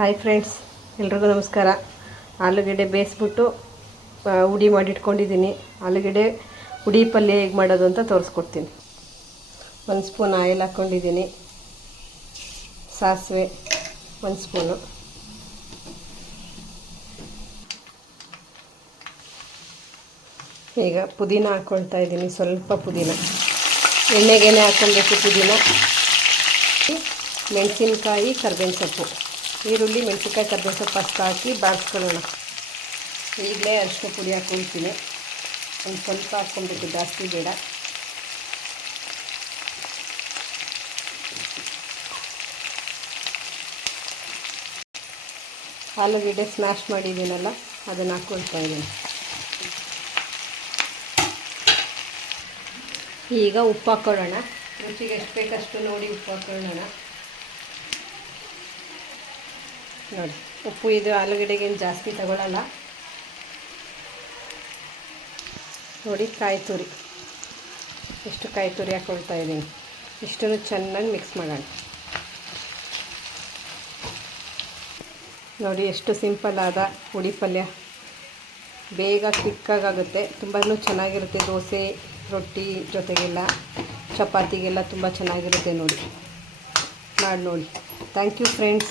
Hi friends, ಎಲ್ರಿಗೂ ನಮಸ್ಕಾರ. ಆಲೂಗೆಡ್ಡೆ ಬೇಯಿಸ್ಬಿಟ್ಟು ಉಡಿ ಮಾಡಿಟ್ಕೊಂಡಿದ್ದೀನಿ. ಆಲೂಗೆಡ್ಡೆ ಉಡಿ ಪಲ್ಯ ಹೇಗೆ ಮಾಡೋದು ಅಂತ ತೋರಿಸ್ಕೊಡ್ತೀನಿ. ಒಂದು ಸ್ಪೂನ್ ಆಯಿಲ್ ಹಾಕ್ಕೊಂಡಿದ್ದೀನಿ. ಸಾಸಿವೆ, ಒಂದು ಸ್ಪೂನು. ಈಗ ಪುದೀನ ಹಾಕ್ಕೊಳ್ತಾ ಇದ್ದೀನಿ, ಸ್ವಲ್ಪ ಪುದೀನ. ಎಣ್ಣೆಗೆನೆ ಹಾಕ್ಕೊಳ್ಬೇಕು ಪುದೀನ. ಮೆಣಸಿನ್ಕಾಯಿ, ಕರ್ಬೇವಿನ ಸೊಪ್ಪು. ಈರುಳ್ಳಿ, ಮೆಣಸಿನ್ಕಾಯಿ ಕರ್ಬೇವು ಸೊಪ್ಪು ಅಷ್ಟು ಹಾಕಿ ಬಾರಿಸ್ಕೊಳ್ಳೋಣ ಈಗಲೇ ಅರಿಶಿನ ಪುಡಿ ಹಾಕ್ಕೊಳ್ತೀನಿ. ಒಂದು ಸ್ವಲ್ಪ ಹಾಕ್ಕೊಬೇಕು ಜಾಸ್ತಿ ಬೇಡ. ಆಲೂಗಡ್ಡೆ ಸ್ಮ್ಯಾಶ್ ಮಾಡಿದ್ದೀನಲ್ಲ, ಅದನ್ನು ಹಾಕ್ಕೊಳ್ತಾ ಇದ್ದೀನಿ. ಈಗ ಉಪ್ಪು ಹಾಕ್ಕೊಳ್ಳೋಣ. ರುಚಿಗೆ ಎಷ್ಟು ಬೇಕಷ್ಟು ನೋಡಿ ಉಪ್ಪು ಹಾಕ್ಕೊಳ್ಳೋಣ. ನೋಡಿ, ಉಪ್ಪು ಇದು ಆಲೂಗಡ್ಡೆಗೇನು ಜಾಸ್ತಿ ತಗೊಳ್ಳಲ್ಲ ನೋಡಿ, ಕಾಯಿ ತುರಿ. ಇಷ್ಟು ಕಾಯಿ ತುರಿ ಹಾಕೊಳ್ತಾ ಇದ್ದೀನಿ. ಇಷ್ಟನ್ನು ಚೆನ್ನಾಗಿ ಮಿಕ್ಸ್ ಮಾಡೋಣ. ನೋಡಿ, ಎಷ್ಟು ಸಿಂಪಲ್ ಆದ ಹುಡಿ ಪಲ್ಯ. ಬೇಗ ಕ್ವಿಕ್ಕಾಗುತ್ತೆ ತುಂಬಾ ಚೆನ್ನಾಗಿರುತ್ತೆ ದೋಸೆ, ರೊಟ್ಟಿ ಜೊತೆಗೆಲ್ಲ. ಚಪಾತಿಗೆಲ್ಲ ತುಂಬ ಚೆನ್ನಾಗಿರುತ್ತೆ ನೋಡಿ. ಮಾಡಿ ನೋಡಿ. Thank you friends